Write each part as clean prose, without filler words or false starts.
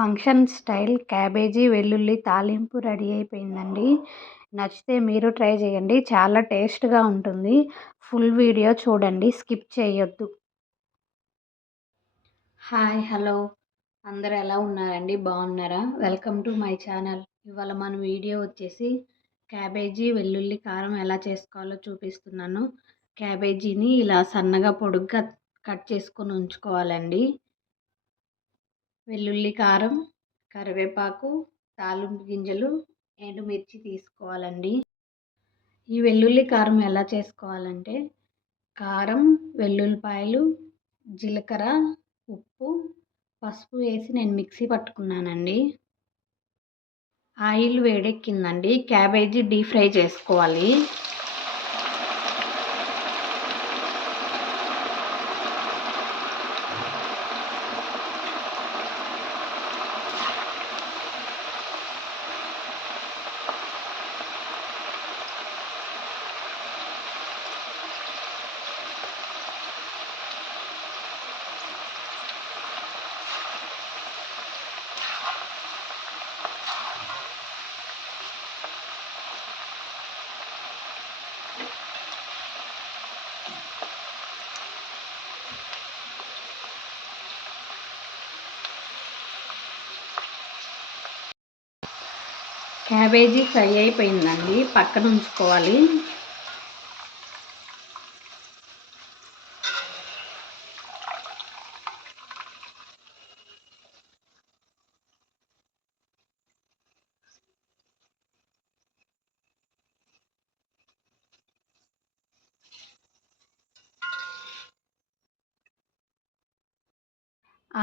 Function style cabbage వెల్లుల్లి తాలింపు ready అయిపోయిందండి. నచ్చితే మీరు ట్రై చేయండి. చాలా టేస్ట్గా ఉంటుంది. ఫుల్ వీడియో చూడండి, స్కిప్ చేయొద్దు. హాయ్, హలో, అందరు ఎలా ఉన్నారండి? బాగున్నారా? Welcome to my channel. ఇవాళ మన వీడియో వచ్చేసి క్యాబేజీ వెల్లుల్లి కారం ఎలా చేసుకోవాలో చూపిస్తున్నాను. క్యాబేజీని ఇలా సన్నగా పొడుగ్గా కట్ చేసుకొని ఉంచుకోవాలండి. వెల్లుల్లి కారం, కరివేపాకు, తాలింపు గింజలు, ఎండుమిర్చి తీసుకోవాలండి. ఈ వెల్లుల్లి కారం ఎలా చేసుకోవాలంటే కారం, వెల్లుల్లిపాయలు, జీలకర్ర, ఉప్పు, పసుపు వేసి నేను మిక్సీ పట్టుకున్నానండి. ఆయిల్ వేడెక్కిందండి. క్యాబేజీ డీప్ ఫ్రై చేసుకోవాలి. క్యాబేజీ ఫ్రై అయిపోయిందండి, పక్కన ఉంచుకోవాలి.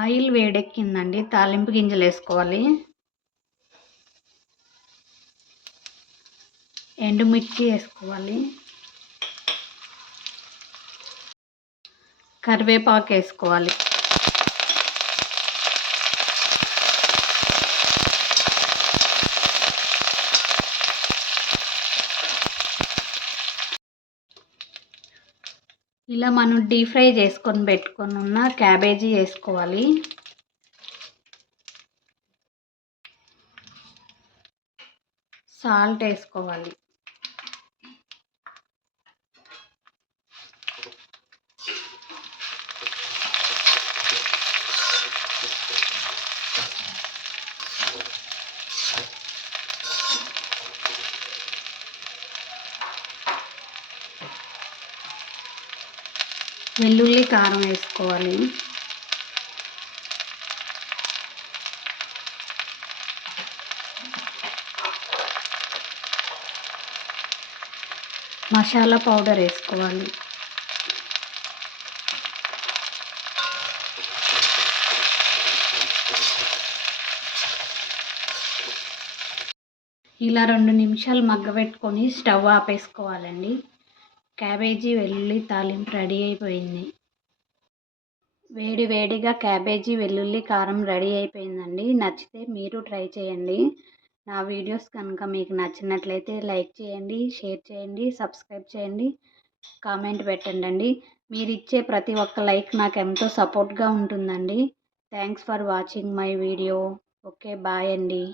ఆయిల్ వేడెక్కిందండి, తాలింపు గింజలు వేసుకోవాలి. ఎండుమిర్చి వేసుకోవాలి. కరివేపాకు వేసుకోవాలి. ఇలా మనం డీప్ ఫ్రై చేసుకొని పెట్టుకొని ఉన్న క్యాబేజీ వేసుకోవాలి. సాల్ట్ వేసుకోవాలి. వెల్లుల్లి కారం వేసుకోవాలి. మసాలా పౌడర్ వేసుకోవాలి. ఇలా 2 నిమిషాలు మగ్గబెట్టుకొని స్టవ్ ఆపేసుకోవాలండి. క్యాబేజీ వెల్లుల్లి తాలింపు రెడీ అయిపోయింది. వేడి వేడిగా క్యాబేజీ వెల్లుల్లి కారం రెడీ అయిపోయిందండి. నచ్చితే మీరు ట్రై చేయండి. నా వీడియోస్ కనుక మీకు నచ్చినట్లయితే లైక్ చేయండి, షేర్ చేయండి, సబ్స్క్రైబ్ చేయండి, కామెంట్ పెట్టండి. మీరు ఇచ్చే ప్రతి ఒక్క లైక్ నాకు ఎంతో సపోర్ట్గా ఉంటుందండి. Thanks for watching my video. Okay, bye అండి.